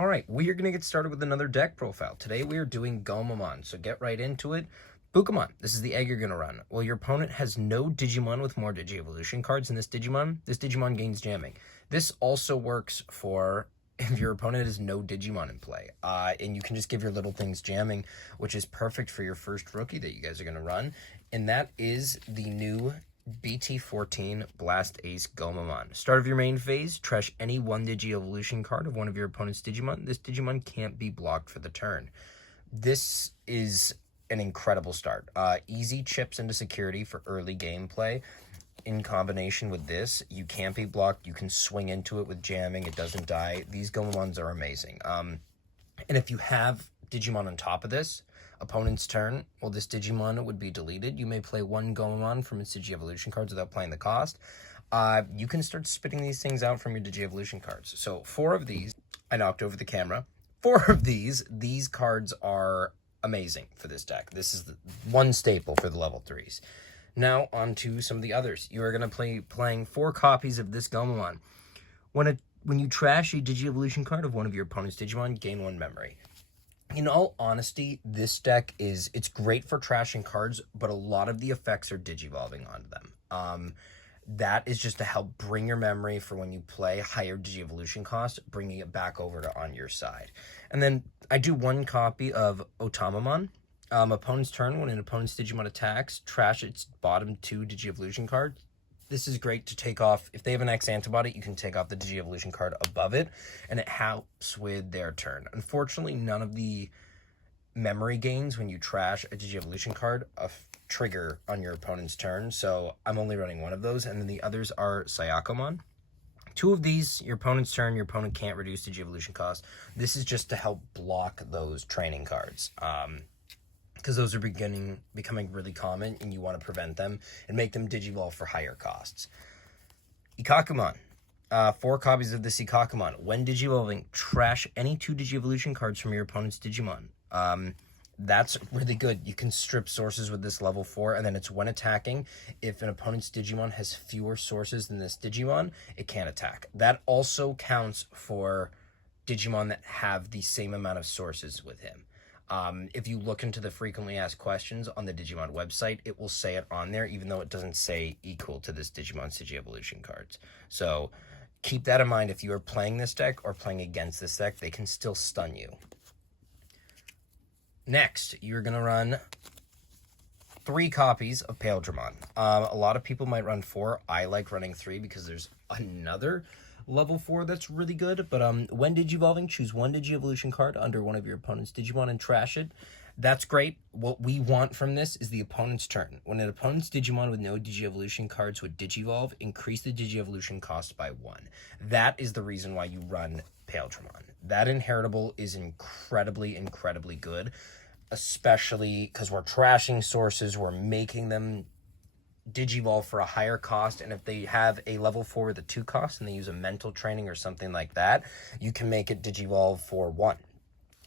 All right, we are going to get started with another deck profile. Today we are doing Gomamon, so get right into it. Bukamon, this is the egg you're going to run. Well, your opponent has no Digimon with more Digi-Evolution cards in this Digimon gains jamming. This also works for if your opponent has no Digimon in play. And you can just give your little things jamming, which is perfect for your first rookie that you guys are going to run. And that is the new BT14 Blast Ace Gomamon. Start of your main phase, trash any 1 Digi-Evolution card of one of your opponent's Digimon. This Digimon can't be blocked for the turn. This is an incredible start. Easy chips into security for early gameplay. In combination with this, you can't be blocked. You can swing into it with jamming. It doesn't die. These Gomamons are amazing. And if you have Digimon on top of this, opponent's turn, well, this Digimon would be deleted. You may play 1 Gomamon from its Digi-Evolution cards without playing the cost. You can start spitting these things out from your Digi-Evolution cards. So 4 of these, I knocked over the camera. 4 of these cards are amazing for this deck. This is the one staple for the level 3s. Now on to some of the others. You are going to playing 4 copies of this Gomamon. When you trash a Digi-Evolution card of one of your opponent's Digimon, gain 1 memory. In all honesty, this deck it's great for trashing cards, but a lot of the effects are Digivolving onto them. That is just to help bring your memory for when you play higher Digi-Evolution cost, bringing it back over to on your side. And then I do 1 copy of Otamamon. Opponent's turn, when an opponent's Digimon attacks, trash its bottom 2 Digi-Evolution cards. This is great to take off. If they have an X antibody, you can take off the Digi-Evolution card above it, and it helps with their turn. Unfortunately, none of the memory gains when you trash a Digi-Evolution card trigger on your opponent's turn, so I'm only running 1 of those, and then the others are Sayakomon. 2 of these, your opponent's turn, your opponent can't reduce Digi-Evolution cost. This is just to help block those training cards. Because those are becoming really common, and you want to prevent them and make them Digivolve for higher costs. Ikakumon. 4 copies of this Ikakumon. When Digivolving, trash any 2 Digi-Evolution cards from your opponent's Digimon. That's really good. You can strip sources with this level 4, and then it's when attacking. If an opponent's Digimon has fewer sources than this Digimon, it can't attack. That also counts for Digimon that have the same amount of sources with him. If you look into the frequently asked questions on the Digimon website, it will say it on there, even though it doesn't say equal to this Digimon's Digi-Evolution cards. So keep that in mind. If you are playing this deck or playing against this deck, they can still stun you. Next, you're going to run 3 copies of Paildramon. A lot of people might run 4. I like running 3 because there's another level 4 that's really good. But when Digivolving, choose 1 Digi-Evolution card under one of your opponent's Digimon and trash it. That's great. What we want from this is the opponent's turn. When an opponent's Digimon with no Digi-Evolution cards would Digivolve, increase the Digi-Evolution cost by 1. That is the reason why you run Paildramon. That inheritable is incredibly, incredibly good, especially because we're trashing sources, we're making them Digivolve for a higher cost, and if they have a level 4 with a 2 cost and they use a mental training or something like that, you can make it Digivolve for 1.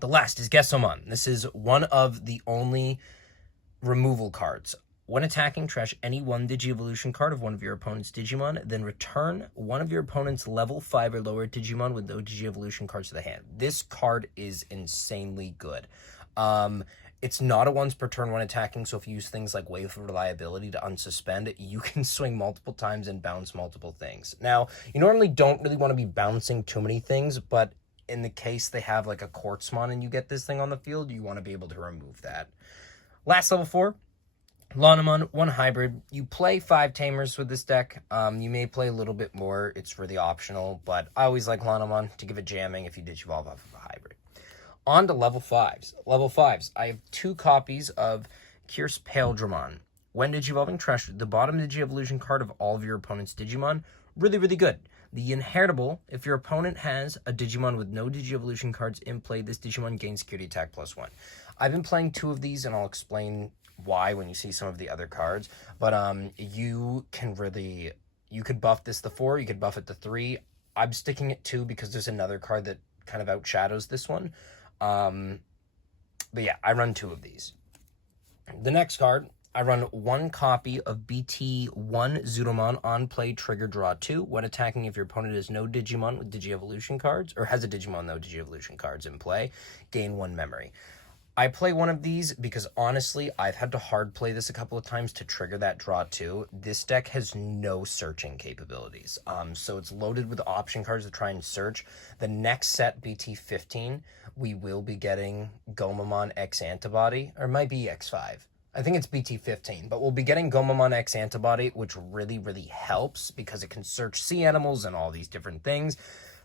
The last is Gesomon. This is one of the only removal cards. When attacking, trash any 1 Digi-Evolution card of one of your opponent's Digimon, then return one of your opponent's level 5 or lower Digimon with no Digi-Evolution cards to the hand. This card is insanely good. It's not a once per turn when attacking, so if you use things like Wave of Reliability to unsuspend it, you can swing multiple times and bounce multiple things. Now, you normally don't really want to be bouncing too many things, but in the case they have like a Quartzmon and you get this thing on the field, you want to be able to remove that. Last level 4, Lanamon, 1 hybrid. You play 5 Tamers with this deck. You may play a little bit more. It's really optional, but I always like Lanamon to give it jamming if you Digivolve off of a hybrid. On to level 5s. Level 5s, I have 2 copies of Kier's Paildramon. When Digivolving, trash the bottom Digi-Evolution card of all of your opponent's Digimon. Really, really good. The inheritable, if your opponent has a Digimon with no Digi-Evolution cards in play, this Digimon gains security attack +1. I've been playing 2 of these, and I'll explain why when you see some of the other cards. But you could buff this to 4, you could buff it to 3. I'm sticking at 2 because there's another card that kind of outshadows this one. But yeah, I run 2 of these. The next card I run 1 copy of BT1 Zudomon on play, trigger, draw 2. When attacking, if your opponent has no Digimon with Digi-Evolution cards, or has a Digimon no Digi-Evolution cards in play, gain 1 memory. I play one of these because, honestly, I've had to hard play this a couple of times to trigger that draw 2. This deck has no searching capabilities. So it's loaded with option cards to try and search. The next set, BT15, we will be getting Gomamon X Antibody, or it might be X5. I think it's BT15, but we'll be getting Gomamon X Antibody, which really, really helps because it can search sea animals and all these different things.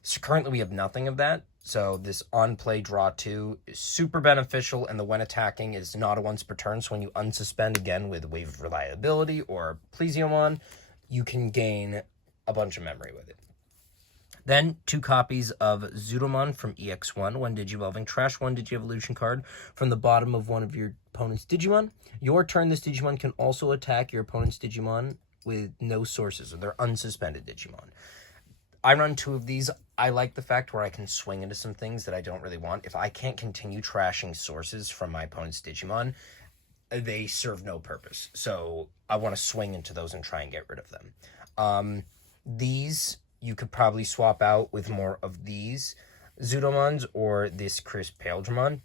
So currently we have nothing of that. So this on-play draw 2 is super beneficial, and the when attacking is not a once per turn. So when you unsuspend again with Wave of Reliability or Plesiomon, you can gain a bunch of memory with it. Then 2 copies of Zudomon from EX1. When Digivolving, trash 1 Digi-Evolution card from the bottom of one of your opponent's Digimon. Your turn, this Digimon can also attack your opponent's Digimon with no sources, or they're unsuspended Digimon. I run 2 of these. I like the fact where I can swing into some things that I don't really want. If I can't continue trashing sources from my opponent's Digimon, they serve no purpose. So I want to swing into those and try and get rid of them. These you could probably swap out with more of these Zudomons or this Chris Paildramon.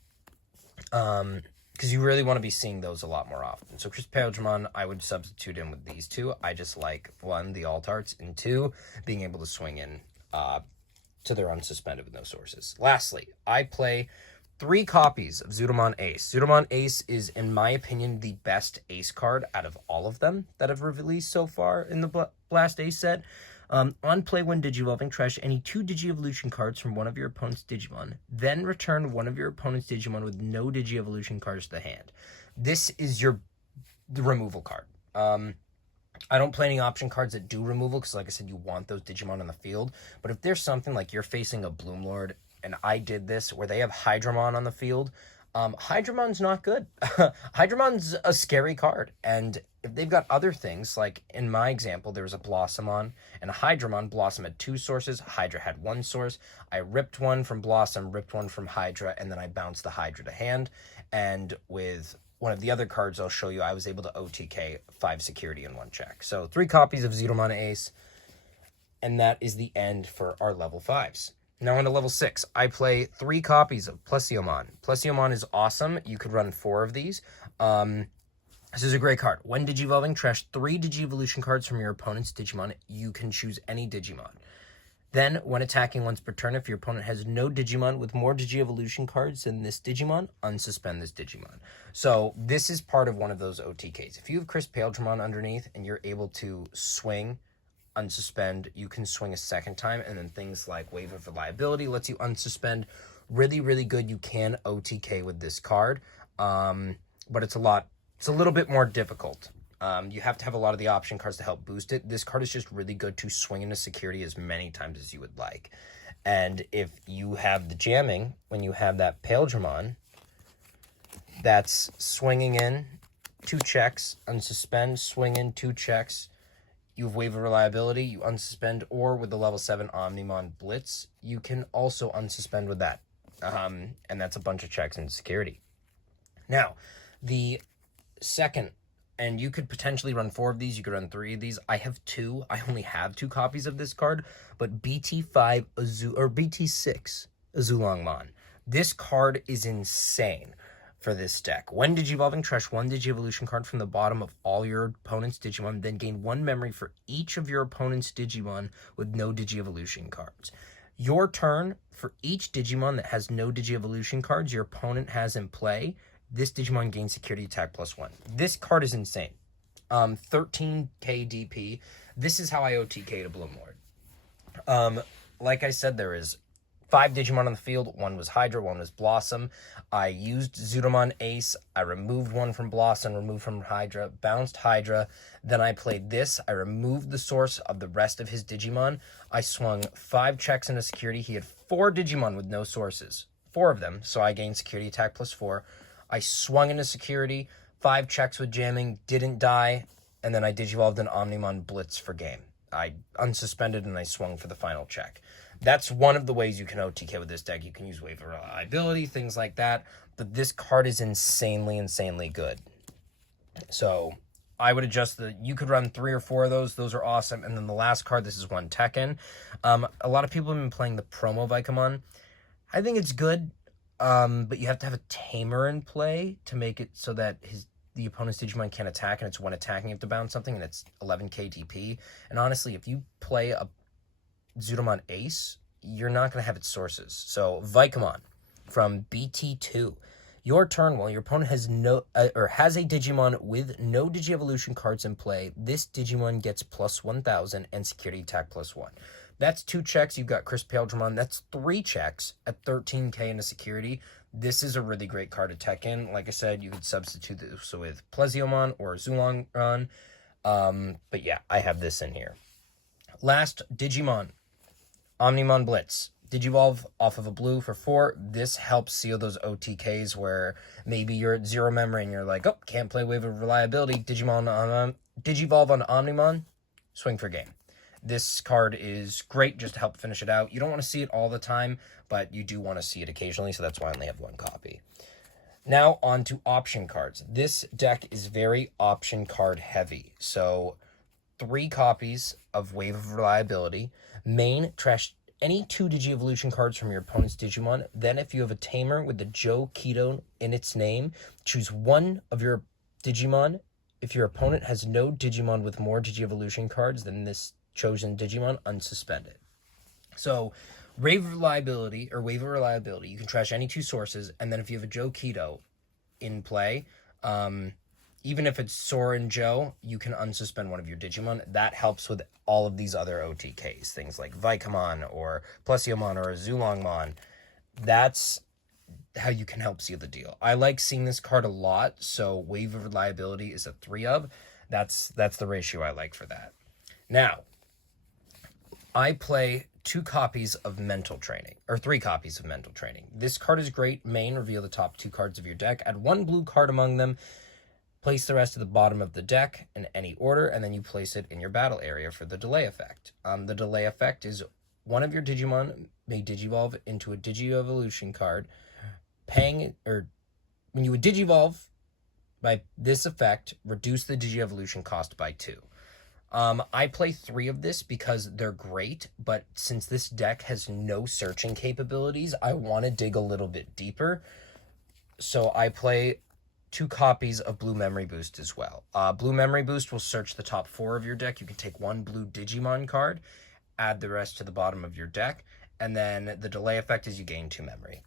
Because you really want to be seeing those a lot more often. So Chris Paildramon, I would substitute in with these 2. I just like, 1, the alt arts, and 2, being able to swing in to their unsuspended with no sources. Lastly, I play 3 copies of Zudomon Ace. Zudomon Ace is, in my opinion, the best Ace card out of all of them that have released so far in the Blast Ace set. On play, when Digivolving, trash any 2 Digi-Evolution cards from one of your opponent's Digimon. Then return one of your opponent's Digimon with no Digi-Evolution cards to the hand. This is the removal card. I don't play any option cards that do removal because, like I said, you want those Digimon on the field. But if there's something like you're facing a Bloomlord, and I did this, where they have Hydramon on the field, Hydramon's not good. Hydramon's a scary card, and if they've got other things, like in my example, there was a Blossomon and a Hydramon. Blossom had 2 sources, Hydra had 1 source. I ripped one from Blossom, ripped one from Hydra, and then I bounced the Hydra to hand. And with one of the other cards I'll show you, I was able to OTK 5 security in 1 check. So 3 copies of Zudomon Ace, and that is the end for our level 5s. Now on to level 6, I play 3 copies of Plesiomon. Plesiomon is awesome. You could run 4 of these. This is a great card. When Digivolving, trash 3 Digi-Evolution cards from your opponent's Digimon. You can choose any Digimon. Then, when attacking once per turn, if your opponent has no Digimon with more Digi-Evolution cards than this Digimon, unsuspend this Digimon. So, this is part of one of those OTKs. If you have Chris Paildramon underneath and you're able to swing, unsuspend, you can swing a second time, and then things like Wave of Reliability lets you unsuspend. Really, really good. You can OTK with this card, but it's a little bit more difficult. You have to have a lot of the option cards to help boost it. This card is just really good to swing into security as many times as you would like. And if you have the jamming, when you have that Paildramon, that's swinging in 2 checks, unsuspend, swing in 2 checks. You have Wave of Reliability, you unsuspend, or with the level 7 Omnimon Blitz, you can also unsuspend with that. And that's a bunch of checks in security. Now, the second, and you could potentially run 4 of these, you could run 3 of these. I have 2. I only have 2 copies of this card, but BT5 or BT6 Azulongmon. This card is insane for this deck. When Digivolving, trash 1 Digi-Evolution card from the bottom of all your opponent's Digimon, then gain 1 memory for each of your opponent's Digimon with no Digi-Evolution cards. Your turn, for each Digimon that has no Digi-Evolution cards your opponent has in play, this Digimon gains security attack +1. This card is insane. 13k DP. This is how I OTK to Bloomlord. Like I said, there is 5 Digimon on the field. 1 was Hydra, 1 was Blossom. I used Zudomon Ace. I removed 1 from Blossom, removed from Hydra, bounced Hydra. Then I played this. I removed the source of the rest of his Digimon. I swung 5 checks into security. He had 4 Digimon with no sources. 4 of them, so I gained security attack +4. I swung into security, 5 checks with jamming, didn't die, and then I Digivolved an Omnimon Blitz for game. I unsuspended and I swung for the final check. That's one of the ways you can OTK with this deck. You can use Wave of Reliability, things like that, but this card is insanely, insanely good. So I would adjust you could run 3 or 4 of those. Those are awesome. And then the last card, this is one Tekken. A lot of people have been playing the promo Vicomon. I think it's good, but you have to have a tamer in play to make it so that the opponent's Digimon can't attack, and it's when attacking you have to bounce something, and it's 11k DP. And honestly, if you play a Zudomon Ace, you're not going to have its sources. So Vicomon from BT2. Your turn, while your opponent has has a Digimon with no Digievolution cards in play, this Digimon gets plus 1000 and security attack plus 1. That's 2 checks. You've got Chris Paildramon. That's 3 checks at 13k in a security. This is a really great card to tech in. Like I said, you could substitute this with Pleziomon or Zulongron. But yeah, I have this in here. Last, Digimon. Omnimon Blitz. Digivolve off of a blue for 4. This helps seal those OTKs where maybe you're at 0 memory and you're like, oh, can't play Wave of Reliability. Digivolve on Omnimon, swing for game. This card is great just to help finish it out. You don't want to see it all the time, but you do want to see it occasionally, so that's why I only have 1 copy. Now on to option cards. This deck is very option card heavy. So 3 copies of Wave of Reliability. Main, trash any 2 Digievolution cards from your opponent's Digimon. Then if you have a Tamer with the Joe Keto in its name, choose 1 of your Digimon. If your opponent has no Digimon with more Digievolution cards than this chosen Digimon, unsuspend it. So Wave of Reliability, you can trash any 2 sources, and then if you have a Joe Keto in play, even if it's Sora and Joe, you can unsuspend one of your Digimon. That helps with all of these other OTKs, things like Vicomon or Pleziomon or Zulongmon. That's how you can help seal the deal. I like seeing this card a lot, so Wave of Reliability is a 3 of. That's the ratio I like for that. Now, I play 2 copies of Mental Training, or 3 copies of Mental Training. This card is great. Main, reveal the top 2 cards of your deck. Add 1 blue card among them. Place the rest at the bottom of the deck in any order, and then you place it in your battle area for the delay effect. The delay effect is one of your Digimon may Digivolve into a Digievolution card. When you would Digivolve by this effect, reduce the Digievolution cost by 2. I play 3 of this because they're great, but since this deck has no searching capabilities, I want to dig a little bit deeper. So I play 2 copies of Blue Memory Boost as well. Blue Memory Boost will search the top 4 of your deck. You can take 1 blue Digimon card, add the rest to the bottom of your deck, and then the delay effect is you gain 2 memory.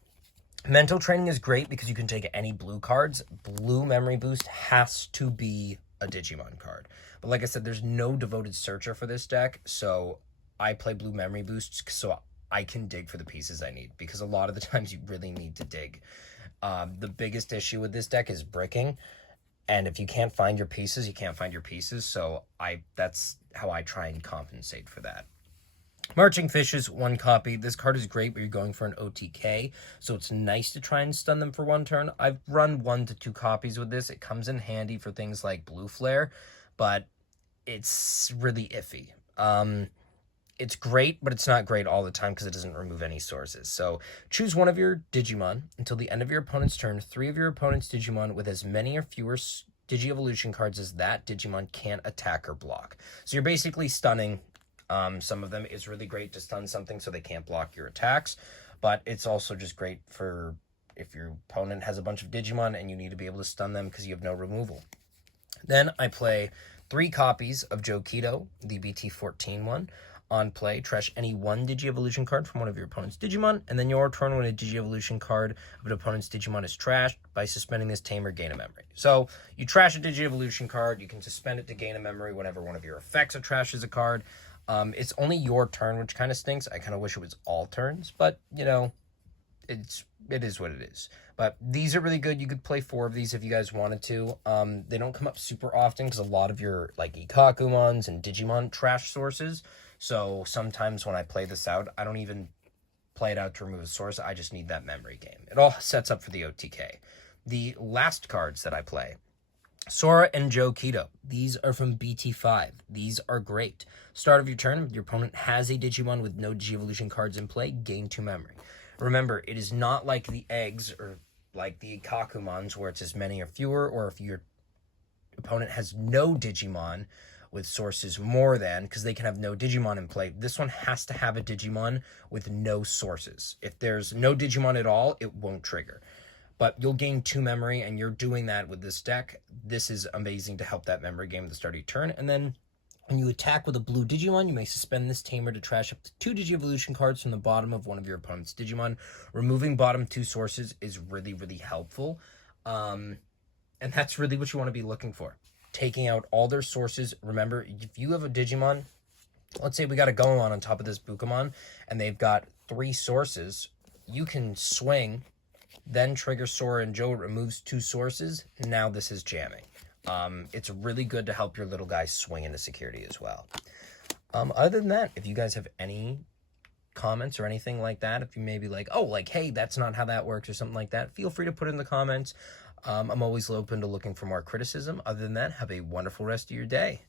Mental Training is great because you can take any blue cards. Blue Memory Boost has to be a Digimon card. But like I said, there's no devoted searcher for this deck, so I play Blue Memory Boosts so I can dig for the pieces I need, because a lot of the times you really need to dig. The biggest issue with this deck is bricking, and if you can't find your pieces, you can't find your pieces, so that's how I try and compensate for that. Marching Fishes, 1 copy. This card is great when you're going for an OTK, so it's nice to try and stun them for 1 turn. I've run 1 to 2 copies with this. It comes in handy for things like Blue Flare, but it's really iffy. It's great, but it's not great all the time because it doesn't remove any sources. So choose 1 of your Digimon until the end of your opponent's turn. 3 of your opponent's Digimon with as many or fewer Digievolution cards as that Digimon can't attack or block. So you're basically stunning some of them. It's really great to stun something so they can't block your attacks, but it's also just great for if your opponent has a bunch of Digimon and you need to be able to stun them because you have no removal. Then I play 3 copies of Joe Keto, the BT14 one. On play, trash any 1 Digievolution card from one of your opponent's Digimon, and then your turn when a Digievolution card of an opponent's Digimon is trashed, by suspending this Tamer, gain a memory. So you trash a Digievolution card, you can suspend it to gain a memory whenever one of your effects trashes a card. It's only your turn, which kind of stinks. I kind of wish it was all turns, but, you know, it is what it is. But these are really good. You could play 4 of these if you guys wanted to. They don't come up super often because a lot of your, like, Ikakumons and Digimon trash sources. So sometimes when I play this out, I don't even play it out to remove a source. I just need that memory game. It all sets up for the OTK. The last cards that I play, Sora and Joe Keto. These are from BT5. These are great. Start of your turn, your opponent has a Digimon with no Digievolution cards in play, gain 2 memory. Remember, it is not like the eggs or like the Ikakumons where it's as many or fewer, or if your opponent has no Digimon with sources more than, because they can have no Digimon in play. This one has to have a Digimon with no sources. If there's no Digimon at all, it won't trigger. But you'll gain 2 memory, and you're doing that with this deck. This is amazing to help that memory gain at the start of your turn. And then when you attack with a blue Digimon, you may suspend this tamer to trash up to 2 Digi-Evolution cards from the bottom of one of your opponent's Digimon. Removing bottom 2 sources is really, really helpful. And that's really what you want to be looking for. Taking out all their sources. Remember, if you have a Digimon, let's say we got a Gomamon on top of this Bukamon, and they've got 3 sources, you can swing, then trigger Sora and Joe, removes 2 sources. Now this is jamming. It's really good to help your little guys swing into security as well. Other than that, if you guys have any comments or anything like that, if you may be like, oh, like, hey, that's not how that works or something like that, feel free to put it in the comments. I'm always open to looking for more criticism. Other than that, have a wonderful rest of your day.